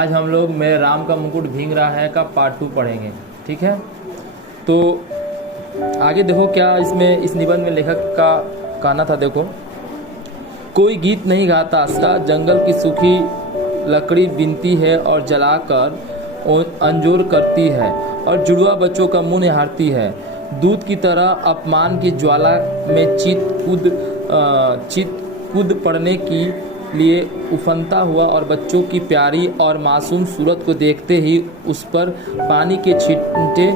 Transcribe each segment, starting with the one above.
आज हम लोग मेरे राम का मुकुट भींग रहा है का पार्ट 2 पढ़ेंगे। ठीक है, तो आगे देखो क्या इसमें इस निबंध में लेखक का कहना था। देखो, कोई गीत नहीं गाता सा, जंगल की सूखी लकड़ी बीनती है और जलाकर अंजोर करती है और जुड़वा बच्चों का मुंह निहारती है। दूध की तरह अपमान की ज्वाला में चित कूद पड़ने के लिए उफनता हुआ और बच्चों की प्यारी और मासूम सूरत को देखते ही उस पर पानी के छींटे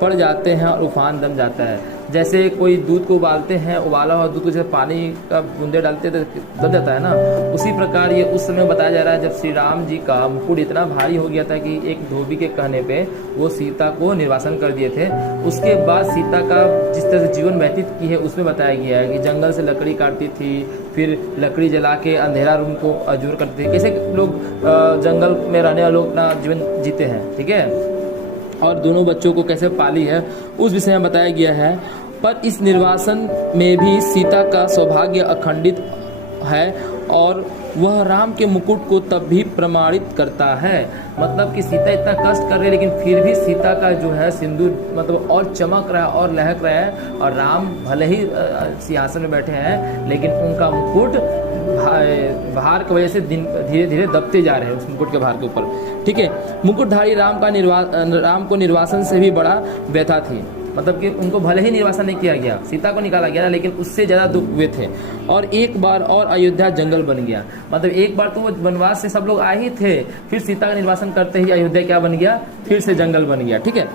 पड़ जाते हैं और उफान दम जाता है। जैसे कोई दूध को उबालते हैं, उबाला हुआ दूध को जैसे पानी का बूंदे डालते हैं तो दब जाता है ना, उसी प्रकार ये उस समय बताया जा रहा है जब श्री राम जी का मुकुट इतना भारी हो गया था कि एक धोबी के कहने पे वो सीता को निर्वासन कर दिए थे। उसके बाद सीता का जिस तरह से जीवन व्यतीत की है उसमें बताया गया है कि जंगल से लकड़ी काटती थी, फिर लकड़ी जला के अंधेरा रूम को अजूर करती थी। कैसे लोग जंगल में रहने वाले लोग अपना जीवन जीते हैं, ठीक है, और दोनों बच्चों को कैसे पाली है उस विषय में बताया गया है। पर इस निर्वासन में भी सीता का सौभाग्य अखंडित है और वह राम के मुकुट को तब भी प्रमाणित करता है। मतलब कि सीता इतना कष्ट कर रही है लेकिन फिर भी सीता का जो है सिंदूर मतलब और चमक रहा है और लहक रहा है, और राम भले ही सिंहासन में बैठे हैं लेकिन उनका मुकुट भार की वजह से धीरे धीरे दबते जा रहे हैं उस मुकुट के भार के ऊपर। ठीक है, मुकुटधारी राम को निर्वासन से भी बड़ा व्यथा थी। मतलब कि उनको भले ही निर्वासन नहीं किया गया, सीता को निकाला गया लेकिन उससे ज़्यादा दुख हुए थे। और एक बार और अयोध्या जंगल बन गया। मतलब एक बार तो वो वनवास से सब लोग आए ही थे, फिर सीता का निर्वासन करते ही अयोध्या क्या बन गया, फिर से जंगल बन गया। ठीक है,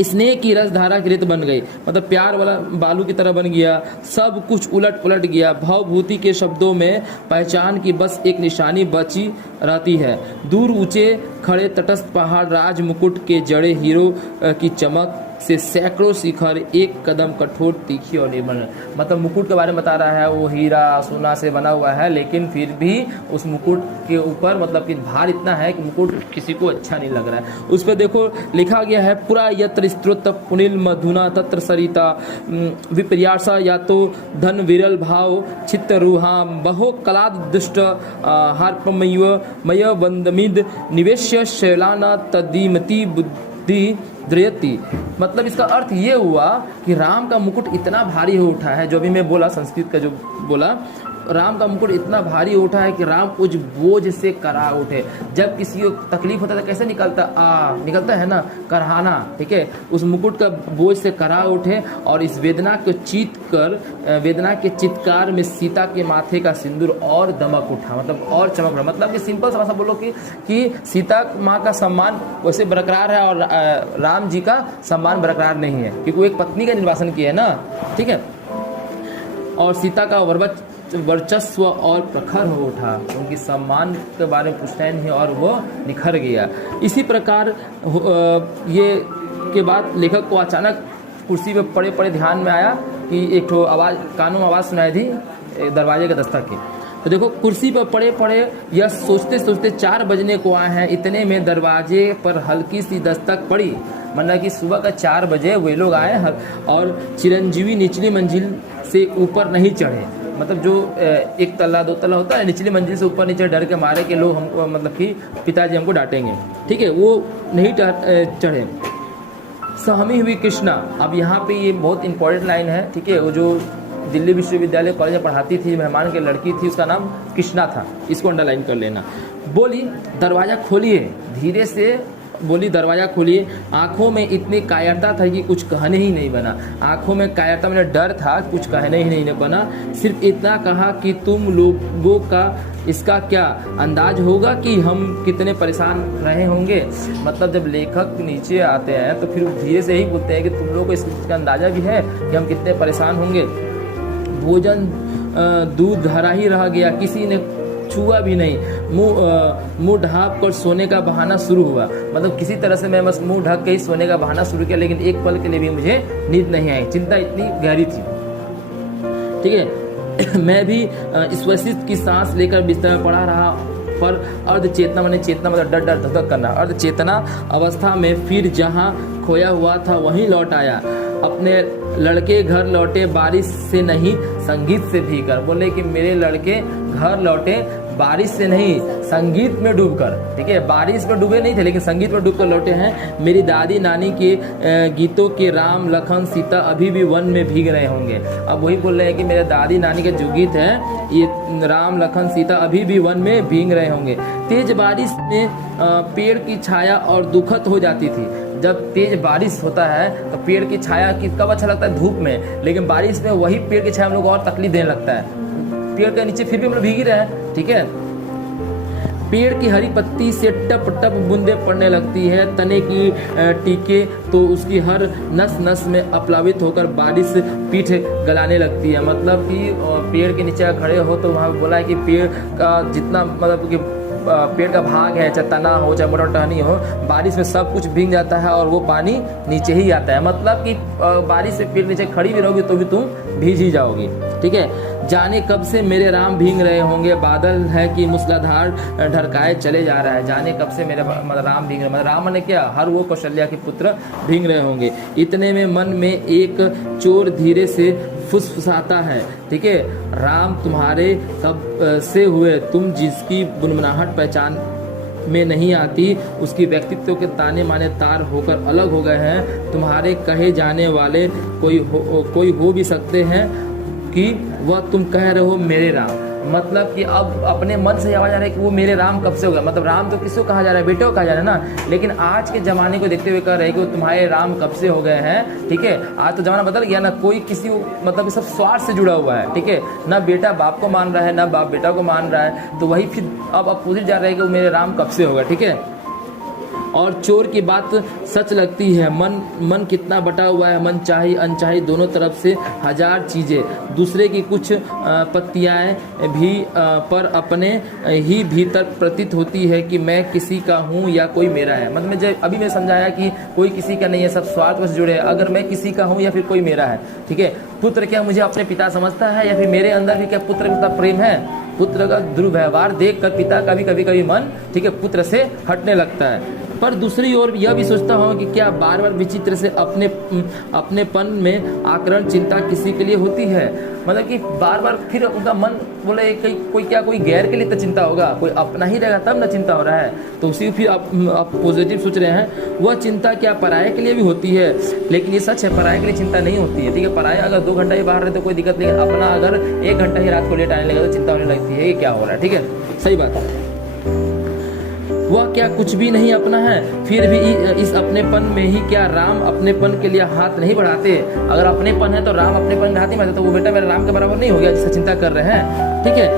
स्नेह की रसधारा की रेत बन गई, मतलब प्यार वाला बालू की तरह बन गया। सब कुछ उलट पलट गया। भावभूति के शब्दों में पहचान की बस एक निशानी बची रहती है। दूर ऊंचे खड़े तटस्थ पहाड़, राज मुकुट के जड़े हीरो की चमक से सैकड़ों शिखर, एक कदम कठोर तीखी और निर्मल। मतलब मुकुट के बारे में बता रहा है, वो हीरा सोना से बना हुआ है लेकिन फिर भी उस मुकुट के ऊपर मतलब कि भार इतना है कि मुकुट किसी को अच्छा नहीं लग रहा है। उस पर देखो लिखा गया है, पुरा यत्र स्त्रोत पुनिल मधुना तत्र सरिता विपर्यासा या तो धन विरल भाव चित्त रूहा बहो कलाद दुष्ट हार्पमय बंदमिद निवेश्य शैलाना तदीमती बुद्धि द्रयति। मतलब इसका अर्थ ये हुआ कि राम का मुकुट इतना भारी हो उठा है, जो भी मैं बोला संस्कृत का जो बोला, राम का मुकुट इतना भारी उठा है कि राम कुछ बोझ से करा उठे। जब किसी को तकलीफ होता है तो कैसे निकलता है ना, करहाना। ठीक है, उस मुकुट का बोझ से करा उठे और इस वेदना के चित्कार में सीता के माथे का सिंदूर और दमक उठा, मतलब और चमक रहा। मतलब कि सिंपल सा बोलो कि सीता माँ का सम्मान वैसे बरकरार है और राम जी का सम्मान बरकरार नहीं है क्योंकि वो एक पत्नी का निर्वासन किया है ना। ठीक है, और सीता का वर्चस्व और प्रखर हो उठा, उनकी सम्मान के बारे में पूछना नहीं और वो निखर गया। इसी प्रकार ये के बाद लेखक को अचानक कुर्सी पे पड़े पड़े ध्यान में आया कि एक ठो आवाज़ कानों में आवाज़ सुनाई दी दरवाजे के दस्तक की। तो देखो कुर्सी पर पड़े पड़े यह सोचते सोचते 4 बजने को आए हैं। इतने में दरवाजे पर हल्की सी दस्तक पड़ी। मतलब कि सुबह का 4 बजे वे लोग आए और चिरंजीवी निचली मंजिल से ऊपर नहीं चढ़े। मतलब जो 1 तल्ला 2 तल्ला होता है, निचली मंजिल से ऊपर नीचे डर के मारे के लोग हमको मतलब कि पिताजी हमको डांटेंगे। ठीक है, वो नहीं चढ़े। सहमी हुई कृष्णा। अब यहाँ पे ये बहुत इंपॉर्टेंट लाइन है। ठीक है, वो जो दिल्ली विश्वविद्यालय कॉलेज में पढ़ाती थी, मेहमान की लड़की थी, उसका नाम कृष्णा था, इसको अंडरलाइन कर लेना। बोली दरवाज़ा खोलिए, धीरे से बोली दरवाज़ा खोलिए। आंखों में इतनी कायरता था कि कुछ कहने ही नहीं बना। आंखों में कायरता मतलब डर था, कुछ कहने ही नहीं बना। सिर्फ इतना कहा कि तुम लोगों का इसका क्या अंदाज होगा कि हम कितने परेशान रहे होंगे। मतलब जब लेखक नीचे आते हैं तो फिर धीरे से ही पूछते हैं कि तुम लोगों को इसका अंदाजा भी है कि हम कितने परेशान होंगे। भोजन दूध धरा ही रह गया, किसी ने छुआ भी नहीं। मुंह ढाँप कर सोने का बहाना शुरू हुआ। मतलब किसी तरह से मैं बस मुंह ढक के ही सोने का बहाना शुरू किया, लेकिन एक पल के लिए भी मुझे नींद नहीं आई। चिंता इतनी गहरी थी। ठीक है, मैं भी स्वस्थित की सांस लेकर बिस्तर में पड़ा रहा, पर अर्ध चेतना मैंने चेतना मतलब डर डर धक करना, अर्ध चेतना अवस्था में फिर जहाँ खोया हुआ था वहीं लौट आया। अपने लड़के घर लौटे बारिश से नहीं संगीत से भीकर। बोले कि मेरे लड़के घर लौटे बारिश से नहीं संगीत में डूबकर, ठीक है, बारिश में डूबे नहीं थे लेकिन संगीत में डूबकर लौटे हैं। मेरी दादी नानी के गीतों के राम लखन सीता अभी भी वन में भीग रहे होंगे। अब वही बोल रहे हैं कि मेरे दादी नानी के जो गीत हैं ये राम लखन सीता अभी भी वन में भीग रहे होंगे। तेज बारिश में पेड़ की छाया और दुखद हो जाती थी। जब तेज बारिश होता है तो पेड़ की छाया की कब अच्छा लगता है, धूप में, लेकिन बारिश में वही पेड़ की छाया हम लोग और तकलीफ देने लगता है। पेड़ के नीचे फिर भी हम लोग भीग रहे हैं, ठीक है। पेड़ की हरी पत्ती से टप टप बूंदे पड़ने लगती है, तने की टीके तो उसकी हर नस नस में अपलावित होकर बारिश पीठ गलाने लगती है। मतलब कि पेड़ के नीचे खड़े हो तो वहाँ बोला है कि पेड़ का जितना मतलब कि पेड़ का भाग है, चाहे तना हो चाहे मोटा टहनी हो, बारिश में सब कुछ भीग जाता है और वो पानी नीचे ही आता है। मतलब कि बारिश से पेड़ नीचे खड़ी भी रहोगी तो भी तुम भीग ही जाओगी, ठीक है। जाने कब से मेरे राम भीग रहे होंगे, बादल है कि मूसलाधार ढरकाए चले जा रहा है। जाने कब से मेरे राम भीग रहे, मतलब राम ने क्या, हर वो कौशल्या के पुत्र भीग रहे होंगे। इतने में मन में एक चोर धीरे से फुसफुसाता है, ठीक है, राम तुम्हारे कब से हुए, तुम जिसकी बुनबुनाहट पहचान में नहीं आती, उसकी व्यक्तित्व के ताने माने तार होकर अलग हो गए हैं। तुम्हारे कहे जाने वाले कोई हो भी सकते हैं कि वह तुम कह रहे हो मेरे राम। मतलब कि अब अपने मन से आवाज आ रहा है कि वो मेरे राम कब से हो गया। मतलब राम तो किसको कहा जा रहा है, बेटे को कहा जा रहा है ना, लेकिन आज के जमाने को देखते हुए कह रहे हैं कि वो तुम्हारे राम कब से हो गए हैं, ठीक है। आज तो जमाना बदल गया ना, कोई किसी मतलब सब स्वार्थ से जुड़ा हुआ है, ठीक है, ना बेटा बाप को मान रहा है ना बाप बेटा को मान रहा है। तो वही फिर अब अपोजिट जा रहे हैं कि वो मेरे राम कब से होगा, ठीक है। और चोर की बात सच लगती है, मन कितना बटा हुआ है, मन चाही अनचाही दोनों तरफ से हजार चीज़ें, दूसरे की कुछ पत्तियाँ भी पर अपने ही भीतर प्रतीत होती है कि मैं किसी का हूँ या कोई मेरा है। मतलब मैं अभी मैं समझाया कि कोई किसी का नहीं है, सब स्वार्थ से जुड़े हैं। अगर मैं किसी का हूँ या फिर कोई मेरा है, ठीक है। पुत्र क्या मुझे अपने पिता समझता है या फिर मेरे अंदर भी क्या पुत्र का प्रेम है। पुत्र का दुर्व्यवहार देख कर पिता का भी कभी मन, ठीक है, पुत्र से हटने लगता है। पर दूसरी ओर यह भी सोचता हूँ कि क्या बार बार विचित्र से अपनेपन में आकरण चिंता किसी के लिए होती है। मतलब कि बार बार फिर उनका मन बोले कोई गैर के लिए तो चिंता होगा, कोई अपना ही रहेगा तब ना चिंता हो रहा है। तो उसी फिर आप पॉजिटिव सोच रहे हैं। वह चिंता क्या पराये के लिए भी होती है, लेकिन ये सच है पराये के लिए चिंता नहीं होती है, ठीक है। पराये अगर 2 घंटा ही बाहर रहे तो कोई दिक्कत नहीं, अपना अगर 1 घंटा ही रात को लेट आने लगा तो चिंता होने लगती है, ये क्या हो रहा है, ठीक है, सही बात है। वह क्या कुछ भी नहीं अपना है, फिर भी इस अपनेपन में ही क्या राम अपनेपन के लिए हाथ नहीं बढ़ाते। अगर अपनेपन है तो राम अपनेपन में हाथ नहीं बढ़ाते, तो वो बेटा मेरे राम के बराबर नहीं हो गया जिससे चिंता कर रहे हैं, ठीक है।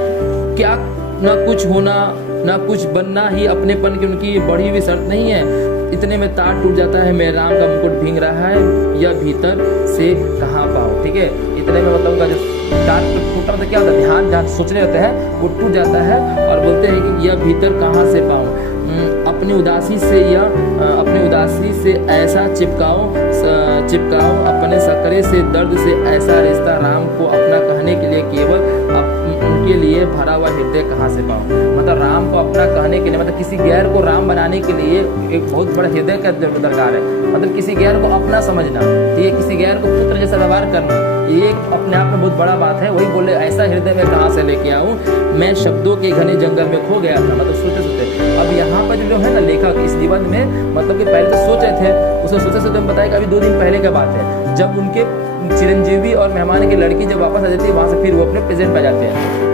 क्या ना कुछ होना ना कुछ बनना ही अपनेपन की उनकी बढ़ी हुई शर्त नहीं है। इतने में तार टूट जाता है, मेरे राम का मुकुट भींग रहा है, यह भीतर से कहाँ पाऊँ, ठीक है। इतने में मतलब उनका जो तार टूटना तो क्या होता है, ध्यान जहाँ सोचने होते हैं वो टूट जाता है और बोलते हैं कि यह भीतर कहाँ से पाऊँ। अपनी उदासी से ऐसा चिपकाओ अपने सकरे से दर्द से ऐसा रिश्ता, राम को अपना कहने के लिए केवल उनके लिए भरा हुआ हृदय कहाँ से पाऊँ। मतलब राम को अपना कहने के लिए, मतलब किसी गैर को राम बनाने के लिए एक बहुत बड़ा हृदय का दरकार है। मतलब किसी गैर को अपना समझना, ये किसी गैर को पुत्र जैसा व्यवहार करना, ये अपने आप में बहुत बड़ा बात है। वही बोले ऐसा हृदय मैं कहाँ से लेके आऊँ, मैं शब्दों के घने जंगल में खो गया था। मतलब सोचते अब यहाँ पर जो है ना लेखक इस निबंध में मतलब कि पहले तो सोच रहे थे, उसे सोचते हम बताया कि अभी 2 दिन पहले का बात है, जब उनके चिरंजीवी और मेहमान की लड़की जब वापस आ जाती है वहाँ से फिर वो अपने प्रेजेंट पे जाते हैं।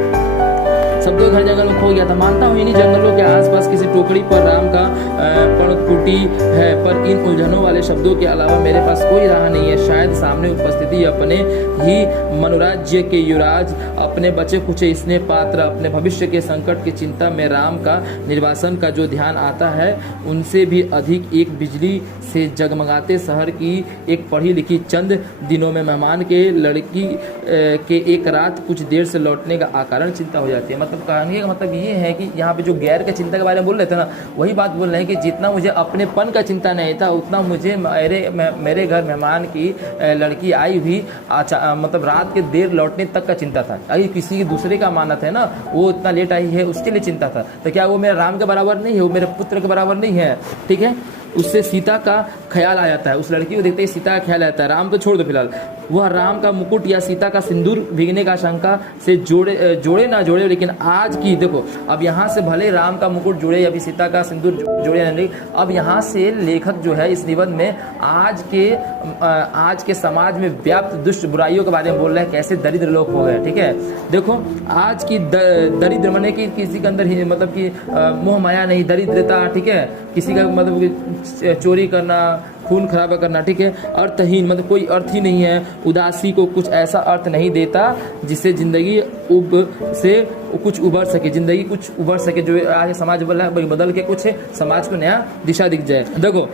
शब्दों के घर जंगल में खो गया था। मानता हूँ इन्हीं जंगलों के आसपास किसी टोकरी पर राम का पर्णकुटी है, पर इन उलझनों वाले शब्दों के अलावा मेरे पास कोई राह नहीं है। शायद सामने उपस्थिति अपने ही मनोराज्य के युवराज, अपने बचे कुछ स्नेह पात्र, अपने भविष्य के संकट की चिंता में राम का निर्वासन का जो ध्यान आता है, उनसे भी अधिक एक बिजली से जगमगाते शहर की एक पढ़ी लिखी चंद दिनों में मेहमान के लड़की के एक रात कुछ देर से लौटने का आकारण चिंता हो जाती है। मतलब कहने का मतलब ये है कि यहाँ पे जो गैर के चिंता के बारे में बोल रहे थे ना, वही बात बोल रहे हैं कि जितना मुझे अपनेपन का चिंता नहीं था, उतना मुझे मेरे घर मेहमान की लड़की आई हुई मतलब रात के देर लौटने तक का चिंता था। अगर किसी दूसरे का मानत है ना, वो इतना लेट आई है उसके लिए चिंता था, तो क्या वो मेरे राम के बराबर नहीं है, वो मेरे पुत्र के बराबर नहीं है, ठीक है। उससे सीता का ख्याल आ जाता है, उस लड़की को देखते ही सीता का ख्याल आता है। राम तो छोड़ दो फिलहाल, वह राम का मुकुट या सीता का सिंदूर भीगने का आशंका से जोड़े ना जोड़े, लेकिन आज की देखो, अब यहाँ से भले राम का मुकुट जुड़े या फिर सीता का सिंदूर जोड़े नहीं, अब यहाँ से लेखक जो है इस निबंध में आज के समाज में व्याप्त दुष्ट बुराइयों के बारे में बोल रहे हैं, कैसे दरिद्र लोग हो गए। ठीक है, देखो आज की दरिद्र माने कि किसी के अंदर ही मतलब कि मोह माया नहीं, दरिद्रता। ठीक है, किसी का मतलब चोरी करना, खून खराबा करना। ठीक है, अर्थहीन मतलब कोई अर्थ ही नहीं है। उदासी को कुछ ऐसा अर्थ नहीं देता जिससे जिंदगी कुछ उभर सके, जिंदगी कुछ उभर सके, जो आज समाज बदल के कुछ समाज को नया दिशा दिख जाए। देखो,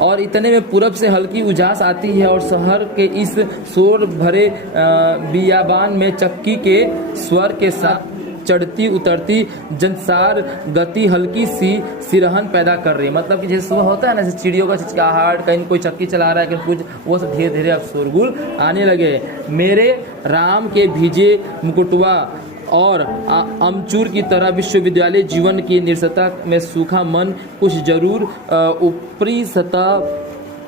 और इतने में पूरब से हल्की उजास आती है और शहर के इस शोर भरे बियाबान में चक्की के स्वर के साथ चढ़ती उतरती जनसार गति हल्की सी सिरहन पैदा कर रही है। मतलब कि जैसे सुबह होता है ना, जैसे चिड़ियों का चिचकाहट, कहीं कोई चक्की चला रहा है, कहीं कुछ, वो सब धीरे धीरे अब शोरगुल आने लगे। मेरे राम के भीजे मुकुटवा और अमचूर की तरह विश्वविद्यालय जीवन की निरसता में सूखा मन कुछ जरूर ऊपरी सतह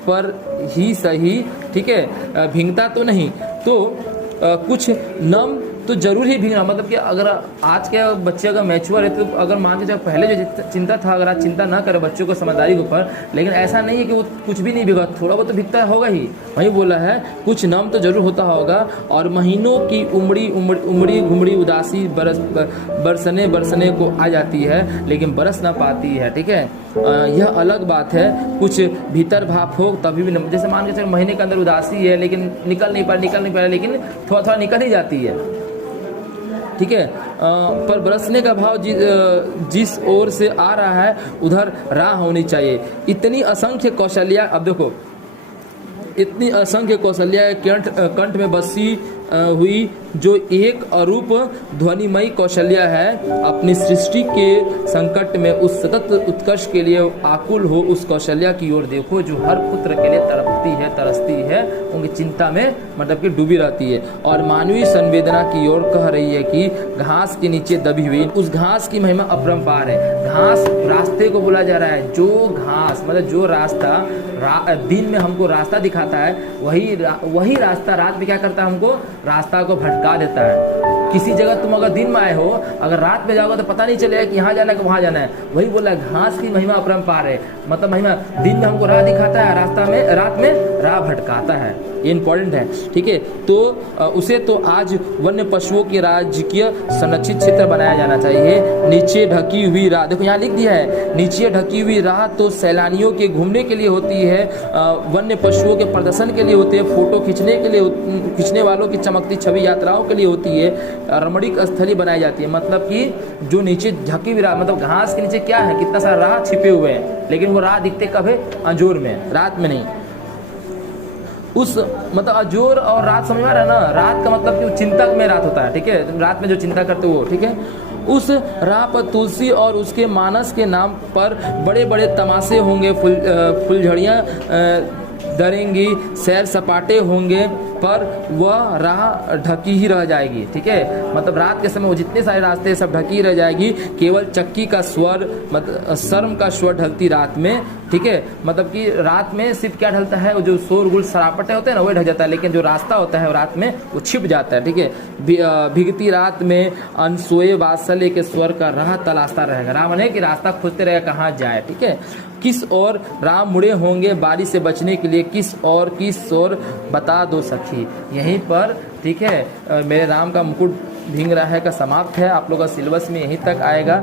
पर ही सही, ठीक है, भींगता तो नहीं, तो कुछ नम तो जरूर ही भीगना। मतलब कि अगर आज के बच्चे अगर मैच्योर है तो अगर मान के चलो पहले जो चिंता था, अगर आज चिंता ना करे बच्चों को समझदारी के ऊपर, लेकिन ऐसा नहीं है कि वो कुछ भी नहीं भीगा, थोड़ा बहुत तो भीगता होगा ही। वही बोला है कुछ नम तो जरूर होता होगा। और महीनों की उमड़ी घुमड़ी उदासी बरसने को आ जाती है, लेकिन बरस ना पाती है। ठीक है, यह अलग बात है। कुछ भीतर भाप हो तभी भी, जैसे मान के चलो महीने के अंदर उदासी है लेकिन निकल नहीं पा रहा, लेकिन थोड़ा थोड़ा निकल ही जाती है। ठीक है, पर बरसने का भाव जिस ओर से आ रहा है उधर राह होनी चाहिए। इतनी असंख्य कौशल्या, अब देखो, इतनी असंख्य कौशल्या कंठ में बसी हुई जो एक अरूप ध्वनिमयी कौशल्या है, अपनी सृष्टि के संकट में उस सतत उत्कर्ष के लिए आकुल हो उस कौशल्या की ओर देखो जो हर पुत्र के लिए तरसती है, उनकी चिंता में मतलब कि डूबी रहती है और मानवीय संवेदना की ओर कह रही है कि घास के नीचे दबी हुई उस घास की महिमा अपरंपार है। घास रास्ते को बोला जा रहा है, जो घास मतलब जो रास्ता दिन में हमको रास्ता दिखाता है, वही रास्ता रात में क्या करता है, हमको रास्ता को भटका देता है। किसी जगह तुम अगर दिन में आए हो, अगर रात में जाओगे तो पता नहीं चलेगा कि यहाँ जाना है कि वहाँ जाना है। वही बोला घास की महिमा अपरंपार है, मतलब महिमा दिन में हमको राह दिखाता है, रात में राह भटकाता है। ये इंपॉर्टेंट है। ठीक है, तो उसे तो आज वन्य पशुओं के राजकीय संरक्षित क्षेत्र बनाया जाना चाहिए। नीचे ढकी हुई राह, देखो यहाँ लिख दिया है, नीचे ढकी हुई राह तो सैलानियों के घूमने के लिए होती है, वन्य पशुओं के प्रदर्शन के लिए होती है, फोटो खींचने वालों की चमकती छवि यात्राओं के लिए होती है, रमणीक स्थली बनाई जाती है। मतलब कि जो नीचे ढकी हुई राह, मतलब घास के नीचे क्या है, कितना सारा राह छिपे हुए हैं, लेकिन वो राह दिखते कब है, अंजोर में, रात में नहीं। उस मतलब अजोर और रात समझ में आ रहा है ना, रात का मतलब कि चिंतक में रात होता है। ठीक है, रात में जो चिंता करते हो, ठीक है, उस राह पर तुलसी और उसके मानस के नाम पर बड़े बड़े तमाशे होंगे, फुलझड़ियाँ दरेंगी, सैर सपाटे होंगे, पर वह राह ढकी ही रह जाएगी। ठीक है, मतलब रात के समय वो जितने सारे रास्ते सब ढकी ही रह जाएगी, केवल चक्की का स्वर मतलब शर्म का स्वर ढलती रात में। ठीक है, मतलब कि रात में सिर्फ क्या ढलता है, वो जो शोरगुल सरापटे होते हैं ना, वही ढक जाता है, लेकिन जो रास्ता होता है वो रात में वो छिप जाता है। ठीक है, भीगती रात में अनसोए वात्सल्य के स्वर का राह तलाशता रहेगा। राह माने कि रास्ता खोजते रहेगा कहाँ जाए। ठीक है, किस और राम मुड़े होंगे बारिश से बचने के लिए, किस और बता दो सखी। यहीं पर ठीक है, मेरे राम का मुकुट भींग रहा है का समाप्त है। आप लोग का सिलेबस में यहीं तक आएगा।